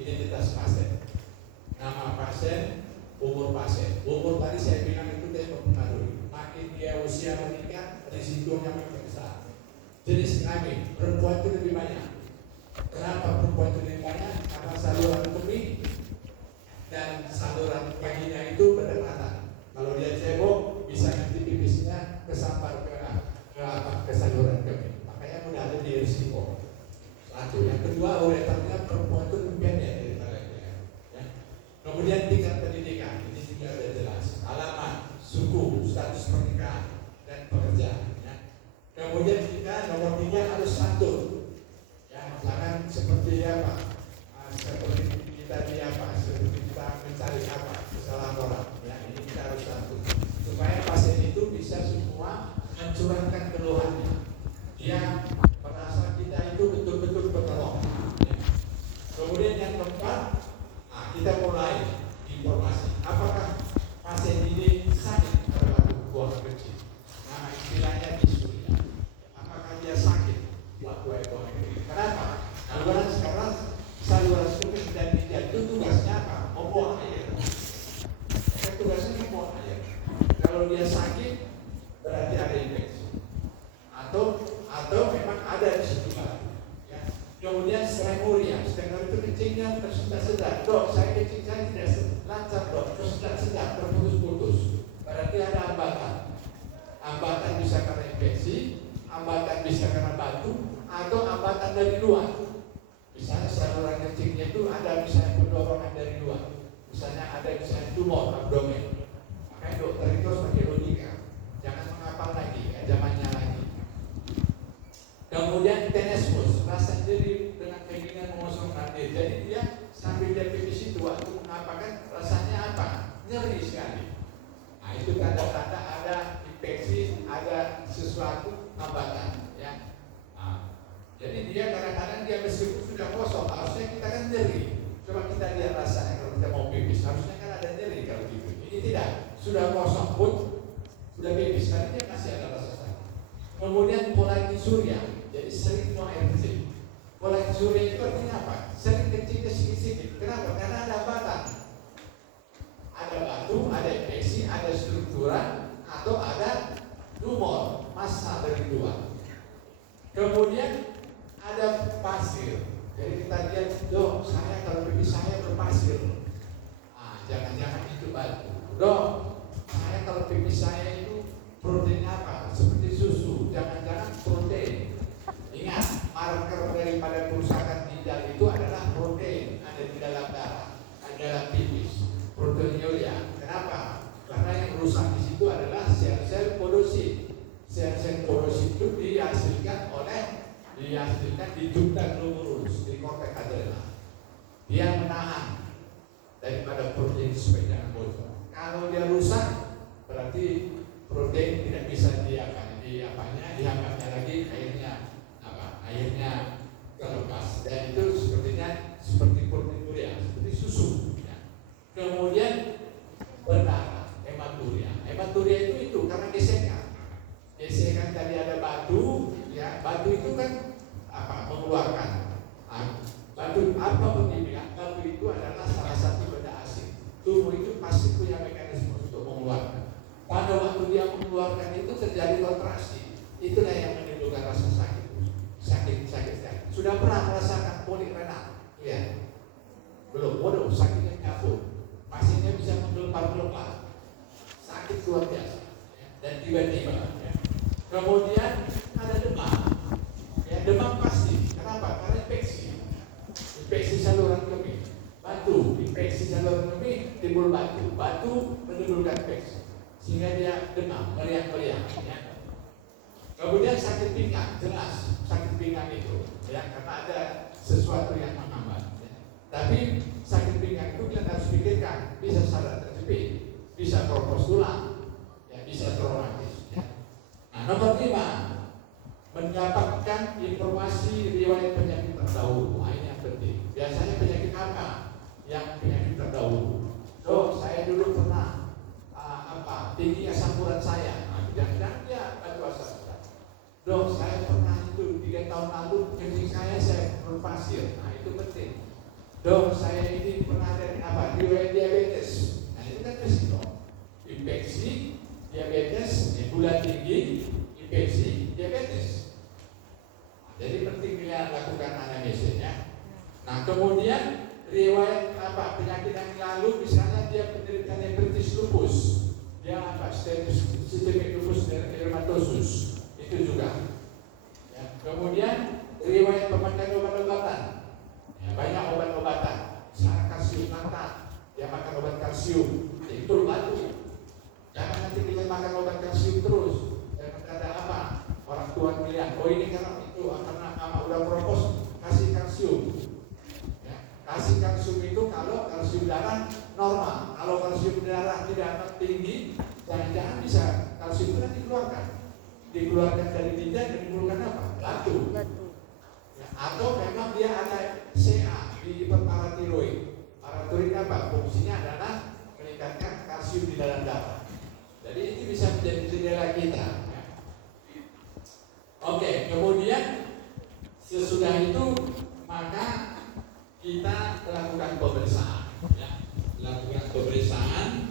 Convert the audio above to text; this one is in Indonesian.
identitas pasien, nama pasien, umur pasien. Umur tadi saya bilang itu tidak mempengaruhi. Makin dia usia meningkat, risikonya makin besar. Jenis kelamin, perempuan itu lebih banyak. Kenapa perempuan itu lebih banyak? Karena saluran kemih dan saluran vagina itu berdekatan. Kalau dia cebok, bisa nanti pipisnya kesampar ke saluran kemih. Makanya mudah ada di risiko. Satu. Yang kedua, ureternya perempuan itu lebih pendek daripada dia. Ya. Kemudian tingkat pendidikan, ini juga sudah jelas. Alamat, suku, status pernikahan, dan pekerjaan. Ya. Kemudian kita nomor 3 harus santun. Ya, jangan seperti apa? Seperti kita di apa? Seperti kita mencari apa? Kesalahan orang. Ya, ini kita harus santun. Supaya pasien itu bisa semua mencurahkan keluhannya. Dia merasa kita itu betul-betul bertolong. Ya. Kemudian yang keempat, kita mulai informasi. Apakah pasien ini sakit pada waktu buang kecil? Nah, istilahnya disuria. Apakah dia sakit waktu buang kecil? Kenapa? Karena sekarang saluran kemih dan ginjal itu tugasnya apa? Membuang air. Tugasnya membuang air. Kalau dia sakit, berarti ada infeksi. Atau memang ada di situ batu. Ya. Kemudian strenuria itu kencingnya tersendat-sendat. Dok, saya kencing saya tidak lancar dok, tersendat-sendat, terputus-putus. Berarti ada hambatan. Hambatan bisa karena infeksi, hambatan bisa karena batu, atau hambatan dari luar. Misalnya saluran kencingnya itu ada misalnya pendorongan dari luar. Misalnya ada misalnya tumor abdomen. Makanya dokter itu harus pakai logika. Jangan mengapal lagi, zamannya lagi. Kemudian tenesmus, rasa nyeri dengan keinginan mengosongkan diri. Jadi dia sambil dia pipis itu waktu mengapakan rasanya apa? Nyeri sekali. Nah itu tanda-tanda ada infeksi, ada sesuatu hambatan. Ya. Nah, jadi dia kadang-kadang dia meskipun sudah kosong, harusnya kita kan nyeri. Coba kita lihat rasanya kalau kita mau pipis, harusnya kan ada nyeri kalau pipis. Ini tidak, sudah kosong pun sudah pipis, tapi dia masih ada rasa sakit. Kemudian pola surya. Jadi sering buang air kecil. Pola surya itu artinya apa? Sering kencingnya sedikit-sedikit. Kenapa? Karena ada hambatan. Ada batu, ada infeksi, ada strukturan, atau ada tumor, massa dari luar. Kemudian ada pasir. Jadi kita lihat, dok, saya kalau pipis saya berpasir. Jangan-jangan itu batu. Dok, saya kalau pipis saya itu protein apa? Seperti susu. Jangan-jangan protein. Ingat, marker daripada kerusakan ginjal itu adalah protein ada di dalam darah, ada dalam pipis, proteinuria. Kenapa? Karena yang rusak di situ adalah sel-sel podosit. Sel-sel podosit itu dihasilkan di ducta glomerulus, di korteks adrenal. Dia menahan daripada protein supaya jangan bocor. Kalau dia rusak, berarti protein tidak bisa dihangatnya lagi, airnya terlepas, dan itu sepertinya seperti proteinuria, seperti susu. Ya. Kemudian berdarah, hematuria. Hematuria itu karena gesekan tadi ada batu, ya batu itu kan mengeluarkan. Batu apa pun dibilang, batu itu adalah salah satu benda asing. Tubuh itu pasti punya mekanisme untuk mengeluarkan. Pada waktu dia mengeluarkan itu terjadi kontraksi. Itulah yang menimbulkan rasa sakit. Sakit. Sudah pernah merasakan polik renal? Iya. Belum. Waduh, sakitnya kabur. Pasiennya bisa menggelepar-gelepar. Sakit luar biasa. Ya. Dan tiba-tiba. Ya. Kemudian ada demam. Ya, demam pasti. Kenapa? Karena infeksi. Infeksi saluran kemih. Batu. Infeksi saluran kemih timbul batu. Batu menimbulkan infeksi. Sehingga dia demam, meriang-meriang. Ya. Kemudian sakit pinggang, jelas sakit pinggang itu, ya karena ada sesuatu yang menghambat. Ya. Tapi sakit pinggang itu kita harus pikirkan, bisa sadar terjepit, bisa keropos tulang, ya bisa traumatis. Ya. Nah, nomor 5, mendapatkan informasi riwayat penyakit terdahulu. Nah, ini yang penting. Biasanya penyakit apa yang penyakit terdahulu? Dok, saya dulu pernah tinggi asam urat saya. Nah, jangan-jangan dia batu asam urat. Dok, saya pernah itu 3 tahun lalu kencing saya berpasir. Nah, itu penting. Dok, saya ini pernah dari riwayat diabetes. Nah itu kan resiko. Infeksi, diabetes, gula tinggi, infeksi, diabetes. Jadi penting dia lakukan anamnesisnya. Nah kemudian riwayat penyakit yang lalu, misalnya dia penderita nefritis lupus, dia sistemik lupus erythematosus, itu juga. Ya. Kemudian riwayat pemakaian obat-obatan, ya, banyak obat-obatan, misalnya kalsium nata, dia makan obat kalsium, itu batu. Jangan nanti kita makan obat kalsium terus. Jangan ada orang tua bilang, oh ini karena itu karena udah propos kasih kalsium. Kasih kalsium itu kalau kalsium darah normal, kalau kalsium darah tidak tinggi, jangan-jangan bisa kalsium itu kan dikeluarkan dari tinja dan dikeluarkan batu. Ya, atau memang dia ada CA di hiperparatiroid. Paratiroid fungsinya adalah meningkatkan kalsium di dalam darah. Jadi ini bisa menjadi jendela kita. Ya. Oke, kemudian sesudah itu maka kita lakukan pemeriksaan, ya. Lakukan pemeriksaan